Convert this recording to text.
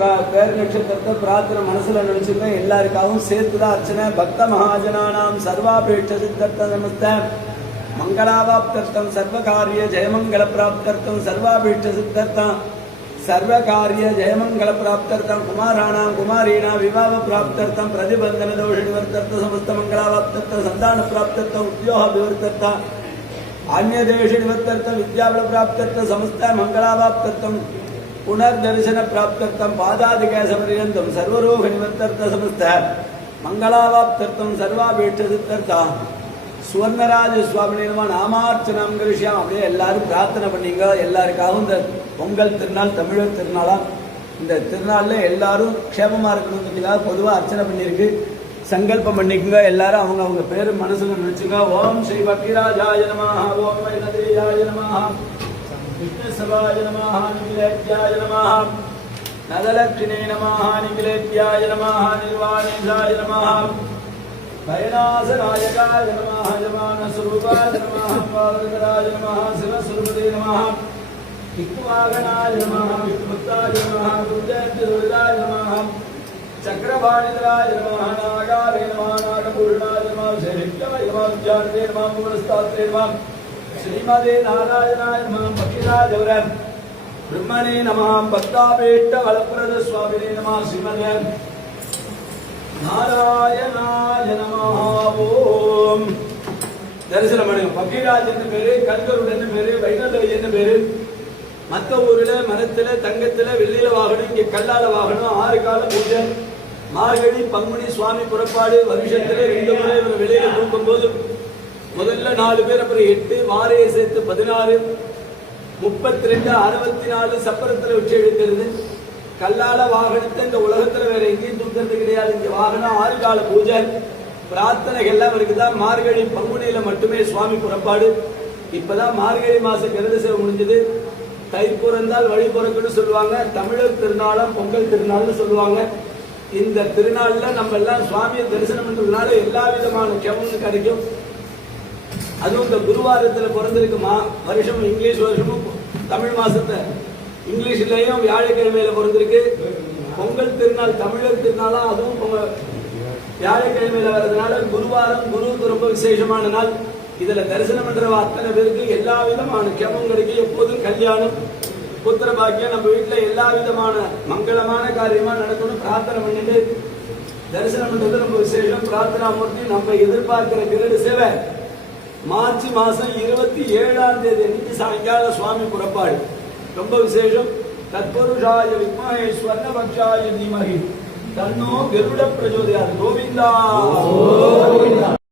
பிர- பேர் நட்சத்திரத்தை பிரார்த்தனை மனசுல நினைச்சுங்க எல்லாருக்காகவும் சேர்த்துதான் அர்ச்சனை பக்த மகாஜனானாம் சர்வாபேட்ச சித்தர்த்த நமஸ்த மங்களாவாப்தர்த்தம் சர்வகாரிய ஜெயமங்கல பிராப்தர்த்தம் சர்வாபேட்ச சித்தர்த்தம் சர்வகாரிய ஜெயமங்கல பிராப்தர்த்தம் குமாராணாம் குமாரீணா விவாக பிராப்தர்த்தம் பிரதிபந்தன தோஷ நிவர்த்தர்த்த சமஸ்த மங்களாவாப்தர்த்த சந்தான பிராப்தர்த்தம் உத்தியோக விவர்த்தர்த்தம் अन्यदेश निवत्तर्थं विद्याबल प्राप्त्यर्थं புனர் புனர்தர்சன பிராப்தம் பாதாதி கேசபரியந்தம் சர்வரூப நிவர்த்தர்த்த சமஸ்த மங்களாவாப்தர்த்தம் சர்வாபேட்ச சித்தர்த்தா சுவர்ணராஜ சுவாமி நாமார்ச்சனம் விஷயம் அப்படியே எல்லாரும் பிரார்த்தனை பண்ணீங்க. எல்லாருக்காகவும் இந்த பொங்கல் திருநாள் தமிழர் திருநாளாக இந்த திருநாளில் எல்லாரும் க்ஷேபமாக இருக்கணும்னு சொல்லி பொதுவாக அர்ச்சனை பண்ணியிருக்கு. சங்கல்பம் பண்ணிக்கோங்க. எல்லாரும் அவங்க அவங்க பேர் மனசில் நினச்சிங்க. ஓம் ஸ்ரீ பக்திராஜாய நமாக ஓம் வைநதேயாய நமாக విష్ణుసభాయ నమః నిఖిలేభ్యాయ నమః. నగలక్ష్మిణే నమః నిఖిలేభ్యాయ నమః. నిర్వాణేశాయ నమః. భయనాశనాయకాయ నమః. యమానస్వరూపాయ నమః. పాదకరాయ నమః. శివస్వరూపదే నమः. విష్ణువాగనాయ నమః. విష్ణుత్తాయ నమः. గురుజయంతిదుర్గాయ నమः. చక్రపాణిధరాయ నమః. నాగాయ నమః. నాగపూర్ణాయ నమః. శైలిక్యాయ నమః. జాన్వే నమః. పురస్తాత్రే నమః. ஸ்ரீமதே நாராயணாய நமாம் பக்திநாதவரம் பிரம்மனே நமாம் பக்தாபேட்ட வளப்புரத சுவாமினே நமா ஸ்ரீமதே நாராயணாய நமோ. ஓம். தரிசனம் பண்ணுங்க. பக்கீராஜ் என்று பேரு கல்கருட் என்று பேரு வைணவ என்று பேரு. மற்ற ஊர்ல மரத்துல தங்கத்துல வெள்ளியில வாகனம் இங்க கல்லால வாகனம் ஆறு கால பூஜை. மார்கழி பங்குனி சுவாமி புறப்பாடு வருஷத்துல ரெண்டு முறை வெளியில தூக்கும் போது முதல்ல நாலு பேர் அப்புறம் எட்டு வாரையை சேர்த்து பதினாறு முப்பத்தி ரெண்டு அறுபத்தி நாலு சப்பரத்தில் வச்சு எழுக்கிறது கல்லால வாகனத்தை இந்த உலகத்துல வேற எங்கேயும் தூக்கிறது கிடையாது. இங்கே வாகனம் ஆறு கால பூஜை. பிரார்த்தனைகள்லாம் இருக்குதான். மார்கழி பங்குனியில மட்டுமே சுவாமி புறப்பாடு. இப்பதான் மார்கழி மாச கருத சேவை முடிஞ்சது. தை பிறந்தால் வழி பிறக்குன்னு சொல்லுவாங்க. தமிழர் திருநாளம் பொங்கல் திருநாள்னு சொல்லுவாங்க. இந்த திருநாள்ல நம்ம எல்லாம் சுவாமியை தரிசனம் பண்றதுனால எல்லா விதமான கெவனும் கிடைக்கும். அதுவும் இந்த குருவாரத்துல பிறந்திருக்குமா? வருஷம் இங்கிலீஷ் வருஷமும் தமிழ் மாசத்தை இங்கிலீஷ்லயும் வியாழக்கிழமையில பிறந்திருக்கு. பொங்கல் திருநாள் தமிழர் திருநாளா அதுவும் பொங்கல் வியாழக்கிழமையில வர்றதுனால குருவாரம் குருவுக்கு ரொம்ப விசேஷமான நாள். இதுல தரிசனம் பண்ற அத்தனை பேருக்கு எல்லா விதமான கெமம் கிடைக்கும். எப்போதும் கல்யாணம் புத்திர பாக்கியம் நம்ம வீட்டுல எல்லா விதமான மங்களமான காரியமா நடக்கணும். பிரார்த்தனை பண்ணிட்டு தரிசனம் பண்றது ரொம்ப விசேஷம். பிரார்த்தனா மூர்த்தி நம்ம எதிர்பார்க்கிற கிரடு சேவை. மார்ச் மாசம் இருபத்தி ஏழாம் தேதி அன்னைக்கு சாயங்காலம் சுவாமி புறப்பாடு ரொம்ப விசேஷம் தத்புருஷாய வித்மஹே ஸ்வர்ணபக்ஷாய தீமஹி தன்னோ கருட பிரச்சோதயாத் கோவிந்தா